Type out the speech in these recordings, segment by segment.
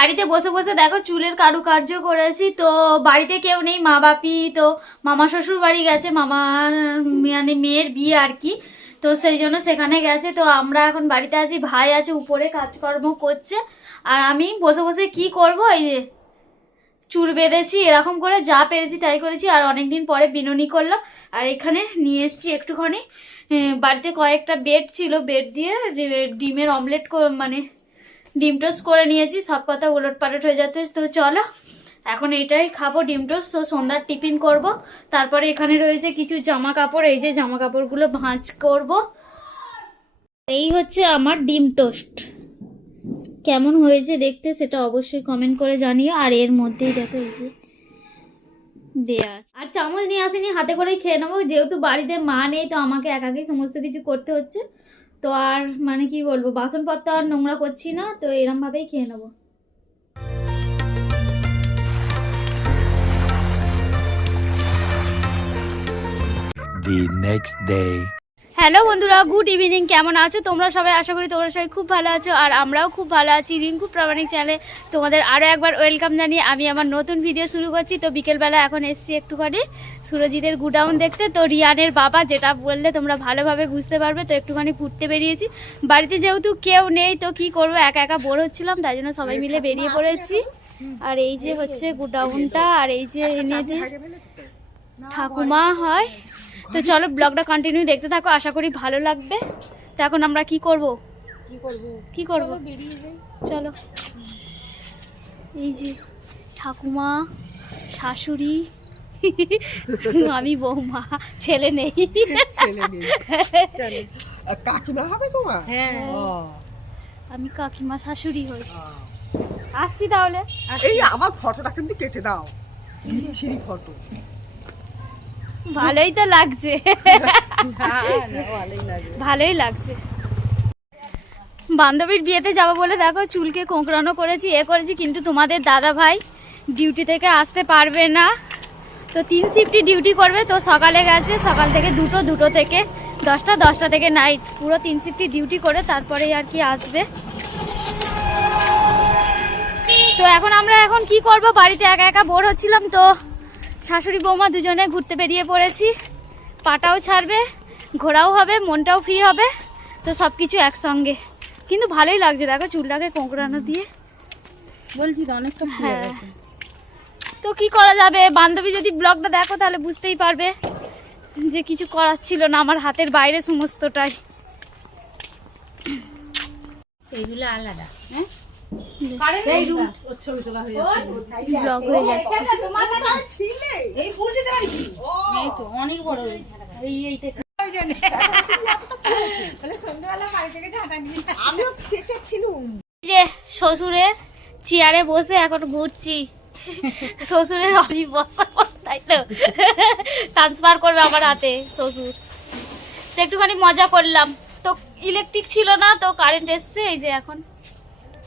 বাড়িতে বসে বসে দেখো চুলের কারুকার্য করেছি। তো বাড়িতে কেউ নেই, মা বাপি তো মামা শ্বশুর বাড়ি গেছে, মামার মানে মেয়ের বিয়ে আর কি। তো সেই জন্য সেখানে গেছে। তো আমরা এখন বাড়িতে আছি, ভাই আছে উপরে কাজকর্ম করছে, আর আমি বসে বসে কি করব, এই যে চুল বেঁধেছি, এরকম করে যা পেরেছি তাই করেছি। আর অনেকদিন পরে বিনুনি করলাম। আর এখানে নিয়ে এসেছি একটুখানি, বাড়িতে কয়েকটা বেড ছিল, বেড দিয়ে ডিমের অমলেট মানে ডিম টোস্ট করে নিয়েছি। সব কথা উলট পালট হয়ে যাচ্ছে। তো চলো এখন এটাই খাবো, ডিম টোস্ট। তো সন্ধ্যার টিফিন করব। তারপরে এখানে রয়েছে কিছু জামা কাপড়, এই যে জামা কাপড়গুলো ভাঁজ করব। এই হচ্ছে আমার ডিম টোস্ট। কেমন হয়েছে দেখতে সেটা অবশ্যই কমেন্ট করে জানিও। আর এর মধ্যেই দেখো এই যে দেয়া আছে। আর চামচ নিয়ে আসিনি, হাতে করেই খেয়ে নেবো, যেহেতু বাড়িতে মা নেই তো আমাকে একাকেই সমস্ত কিছু করতে হচ্ছে। তো আর মানে কি বলবো, বাসনপত্র আর নোংরা করছি না, তো এরম ভাবেই খেয়ে নেবো। The next day. হ্যালো বন্ধুরা, গুড ইভিনিং। কেমন আছো তোমরা সবাই? আশা করি তোমরা সবাই খুব ভালো আছো, আর আমরাও খুব ভালো আছি। রিঙ্কু প্রামাণিক চ্যানেলে তোমাদের আরও একবার ওয়েলকাম জানিয়ে আমি আমার নতুন ভিডিও শুরু করছি। তো বিকেলবেলা এখন এসছি একটুখানি সুরজিতের গুডাউন দেখতে। তো রিয়ানের বাবা, যেটা বললে তোমরা ভালোভাবে বুঝতে পারবে, তো একটুখানি ঘুরতে বেরিয়েছি। বাড়িতে যেহেতু কেউ নেই তো কি করবো, একা একা বোর হচ্ছিলাম, তাই জন্য সবাই মিলে বেরিয়ে পড়েছি। আর এই যে হচ্ছে গুডাউনটা, আর এই যে এনে ঠাকুমা হয়। তো চলো ব্লগটা কন্টিনিউ দেখতে থাকো, আশা করি ভালো লাগবে। তো এখন আমরা কি করব বেরিয়ে যাই চলো। এই যে ঠাকুমা, শাশুড়ি, আমি বৌমা, ছেলে নেই। কাকিমা হবে তোমার? হ্যাঁ, আমি কাকিমা শাশুড়ি হই। আসছি তাহলে। এই আমার ফটোটা কিন্তু কেটে দাও, বিচ্ছিরি ফটো। ভালোই তো লাগছে, ভালোই লাগছে। বান্ধবীর বিয়েতে যাবো বলে দেখো চুলকে কোঁকড়ানো করেছি, করেছি, কিন্তু তোমাদের দাদা ভাই ডিউটি থেকে আসতে পারবে না। তো 3 শিফটই ডিউটি করবে। তো সকালে গেছে, সকাল থেকে দুটো থেকে 10টা থেকে নাইট, পুরো 3 শিফটই ডিউটি করে তারপরে আর কি আসবে। তো আমরা এখন কি করব, বাড়িতে একা একা বোর হচ্ছিলাম। তো শাশুড়ি বৌমা দুজনে ঘুরতে বেরিয়ে পড়েছি। পাটাও ছাড়বে, ঘোরাও হবে, মনটাও ফ্রি হবে, তো সব কিছু একসঙ্গে। কিন্তু ভালোই লাগছে দেখো চুলটাকে কোঁকড়ানো দিয়ে, বলছি তো অনেকটা ফুলে হ্যাঁ। গেছে। তো কি করা যাবে, বান্ধবী যদি ব্লগটা দেখো তাহলে বুঝতেই পারবে যে কিছু করার ছিল না, আমার হাতের বাইরে সমস্তটাই। এইগুলো আলাদা, হ্যাঁ সেই রুম ব্লগ হয়ে যাচ্ছে। এই তো অনেক বড় হয়েছে। এইটা আমিও কেটে ছিলুম। যে শ্বশুরের চেয়ারে বসে এখন ঘুরছি। শ্বশুরের আমি বসা, তাই তো ট্রান্সফার করবে আমার হাতে শ্বশুর। তো একটুখানি মজা করলাম। তো ইলেকট্রিক ছিল না, তো কারেন্ট এসছে, এই যে এখন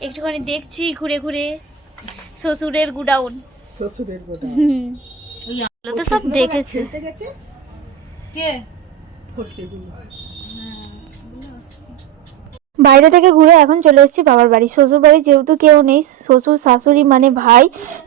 একটুখানি দেখছি ঘুরে ঘুরে শ্বশুরের গুডাউন। শ্বশুরের গোটা তো সব দেখেছে। গেছে কে ফটকেগুলো। বাইরে থেকে ঘুরে এখন চলে এসেছি বাবার বাড়ি। শ্বশুর বাড়ি যেহেতু কেউ নেই, শ্বশুর শাশুড়ি মানে ভাই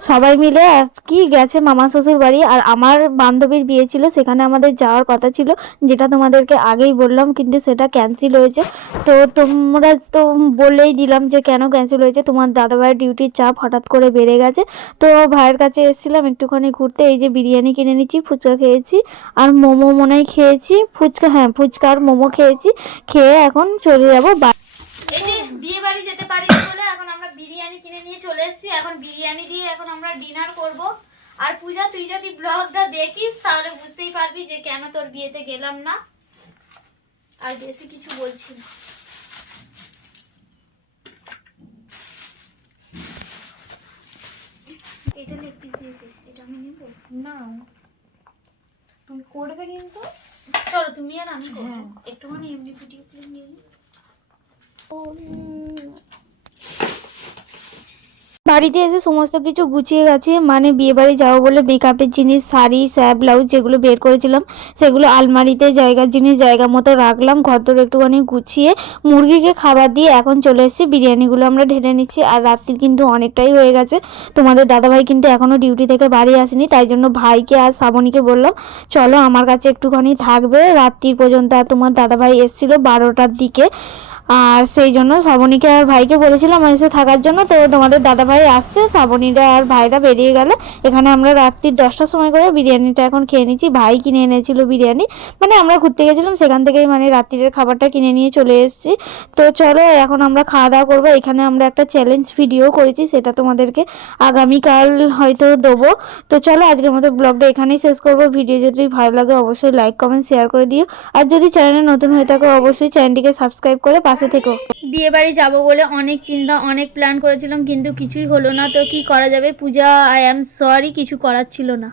সবাই মিলে কি গেছে মামা শ্বশুর বাড়ি। আর আমার বান্ধবীর বিয়ে ছিল, সেখানে আমাদের যাওয়ার কথা ছিল, যেটা তোমাদেরকে আগেই বললাম, কিন্তু সেটা ক্যান্সেল হয়েছে। তো তোমরা তো বলেই দিলাম যে কেন ক্যান্সেল হয়েছে, তোমার দাদাভাইয়ের ডিউটির চাপ হঠাৎ করে বেড়ে গেছে। তো ভাইয়ের কাছে এসেছিলাম একটুখানি ঘুরতে। এই যে বিরিয়ানি কিনে নিচ্ছি, ফুচকা খেয়েছি, আর মোমো মনে হয় খেয়েছি, ফুচকা, হ্যাঁ ফুচকা আর মোমো খেয়েছি। খেয়ে এখন চলে যাবো। এই যে বিয়ে বাড়ি যেতে পারি বলে এখন আমরা বিরিয়ানি কিনে নিয়ে চলে এসেছি। এখন বিরিয়ানি দিয়ে এখন আমরা ডিনার করব। আর পূজা, তুই যদি ব্লগটা দেখিস তাহলে বুঝতেই পারবি যে কেন তোর বিয়েতে গেলাম না। আর বেশি কিছু বলছি না। এটা লেগ পিস দিয়েছে, এটা আমি নেব না, তুমি করবে কিন্তু। চলো তুমি আর আমি করবো, একটুখানি এমনি ভিডিও ক্লিপ নিয়ে নিই। বাড়িতে এসে সমস্ত কিছু গুছিয়ে গেছে, মানে বিয়ে বাড়ি যাবো বলে মেকআপের জিনিস, শাড়ি, স্যাপ, ব্লাউজ যেগুলো বের করেছিলাম সেগুলো আলমারিতে জায়গার জিনিস জায়গা মতো রাখলাম, ঘরদোর একটুখানি গুছিয়ে মুরগিকে খাবার দিয়ে এখন চলে এসেছি। বিরিয়ানিগুলো আমরা ঢেলে নিচ্ছি। আর রাত্রির কিন্তু অনেকটাই হয়ে গেছে। তোমাদের দাদাভাই কিন্তু এখনও ডিউটি থেকে বাড়ি আসেনি, তাই জন্য ভাইকে আর শ্রাবণীকে বললাম চলো আমার কাছে একটুখানি থাকবে রাত্রির পর্যন্ত। আর তোমার দাদাভাই এসেছিলো 12টার দিকে, আর সেই জন্য শ্রাবণীকে আর ভাইকে বলেছিলাম এসে থাকার জন্য। তো তোমাদের দাদাভাই আসতে শ্রাবণীরা আর ভাইরা বেরিয়ে গেল। এখানে আমরা রাত্রির 10টার সময় করে বিরিয়ানিটা এখন খেয়ে নিচ্ছি। ভাই কিনে এনেছিল বিরিয়ানি, মানে আমরা ঘুরতে গেছিলাম সেখান থেকেই মানে রাত্রির খাবারটা কিনে নিয়ে চলে এসেছি। তো চলো এখন আমরা খাওয়া দাওয়া করবো। এখানে আমরা একটা চ্যালেঞ্জ ভিডিও করেছি, সেটা তোমাদেরকে আগামীকাল হয়তো দেবো। তো চলো আজকের মতো ব্লগটা এখানেই শেষ করবো। ভিডিও যদি ভালো লাগে অবশ্যই লাইক কমেন্ট শেয়ার করে দিও। আর যদি চ্যানেলে নতুন হয়ে থাকো অবশ্যই চ্যানেলটিকে সাবস্ক্রাইব করে পাশে থেকো। বিয়ে বাড়ি যাবো বলে অনেক চিন্তা অনেক প্ল্যান করেছিলাম, কিন্তু কিছুই হলো না। তো কি করা যাবে, পূজা, আই অ্যাম সরি, কিছু করার ছিল না।